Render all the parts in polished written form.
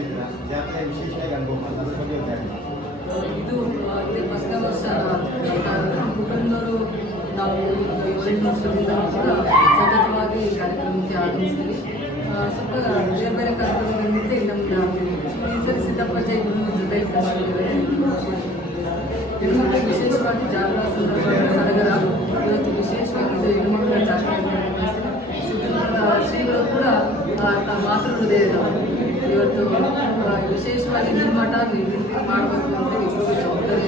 ಬಂದಿದ್ದೀರಾ, ಜಾತ್ರೆ ವಿಶೇಷವಾಗಿ ಅನುಭವ ಅದ್ರ ಬಗ್ಗೆ ಹೇಳಿ. ಇದು ಇದೇ ಫಸ್ಟ್ ವರ್ಷ ನಮ್ಮ ಕುಟುಂಬದವರು ನಾವು 7 ವರ್ಷದಿಂದ ಕೂಡ ಸತತವಾಗಿ ಈ ಕಾರ್ಯಕ್ರಮಕ್ಕೆ ಆಗಮಿಸ್ತೀವಿ. ಸ್ವಲ್ಪ ಬೇರೆ ಬೇರೆ ಕಾರ್ಯಕ್ರಮಗಳಿಂದ ಇಲ್ಲೊಂದು ಆಗ್ತೀವಿ. ಈ ಸರಿ ಸಿದ್ದಪ್ಪಾಜಿ ಗುರುವಿನ ಜೊತೆ ಹೆಣ್ಮಕ್ಳಿಗೆ ವಿಶೇಷವಾಗಿ ಜಾತ್ರಾ ಸಂದರ್ಭದಲ್ಲಿ ಸಡಗರ ಇವತ್ತು ವಿಶೇಷವಾಗಿ ಇದು ಹೆಣ್ಮಕ್ಳ ಜಾತ್ರೆ ಸಿದ್ದರಾಮಯ್ಯ ಶ್ರೀಗಳು ಕೂಡ ಮಾತೃಹೃದಯ ಇವತ್ತು ವಿಶೇಷವಾಗಿ ನಿರ್ಮಾಟ ಮಾಡಬೇಕು ಅಂತ ಇಬ್ಬರು ಜವಾಬ್ದಾರಿ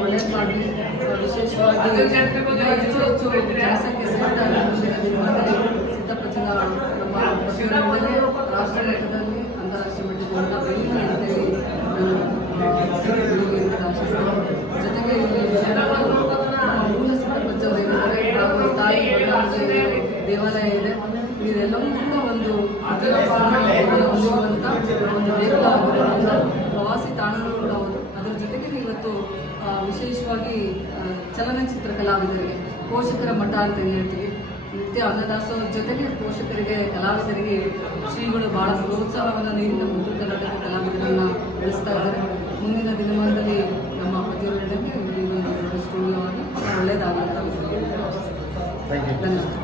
ಒಳ್ಳೆಯ ಮಾಡಿ ವಿಶೇಷವಾಗಿ ಹೆಚ್ಚು ಹೆಚ್ಚು ಜನಸಂಖ್ಯೆ ಸಿದ್ದಪಚ್ಚನ ನಮ್ಮ ರಾಷ್ಟ್ರ ಮಟ್ಟದಲ್ಲಿ ಅಂತಾರಾಷ್ಟ್ರೀಯ ಮಟ್ಟದಲ್ಲಿ ಅಂತೇಳಿ ಜೊತೆಗೆ ಮೂಲ ಸಿದ್ದಪಚ್ಚವರು ಏನಿದ್ದಾರೆ ಹಾಗೂ ತಾಯಿ ದೇವಾಲಯ ಇದೆ. ಇದೆಲ್ಲವೂ ಕೂಡ ಒಂದು ಹೊಂದಿರುವಂಥ ಒಂದು ದೇಗುಲ ಪ್ರವಾಸಿ ತಾಣಗಳು ಕೂಡ ಹೌದು. ಅದರ ಜೊತೆಗೆ ಇವತ್ತು ವಿಶೇಷವಾಗಿ ಚಲನಚಿತ್ರ ಕಲಾವಿದರಿಗೆ ಪೋಷಕರ ಮಠ ಅಂತ ಹೇಳ್ತೀವಿ. ನಿತ್ಯ ಅನ್ನದಾಸೋಹದ ಜೊತೆಗೆ ಪೋಷಕರಿಗೆ ಕಲಾವಿದರಿಗೆ ಶ್ರೀಗಳು ಬಹಳ ಪ್ರೋತ್ಸಾಹವನ್ನು ನೀಡಿ ನಮ್ಮ ಉತ್ತರ ಕರ್ನಾಟಕ ಕಲಾವಿದರನ್ನು ಬೆಳೆಸ್ತಾ ಇದ್ದಾರೆ. ಮುಂದಿನ ದಿನಮಾನದಲ್ಲಿ ನಮ್ಮ ಪ್ರತಿಯೊಬ್ಬರಿಗೆ ಈ ಒಂದು ಸ್ಟುಡಿಯೋ ಆಗಿ ಒಳ್ಳೆಯದಾಗುತ್ತೆ. Thank you. ಧನ್ಯವಾದ.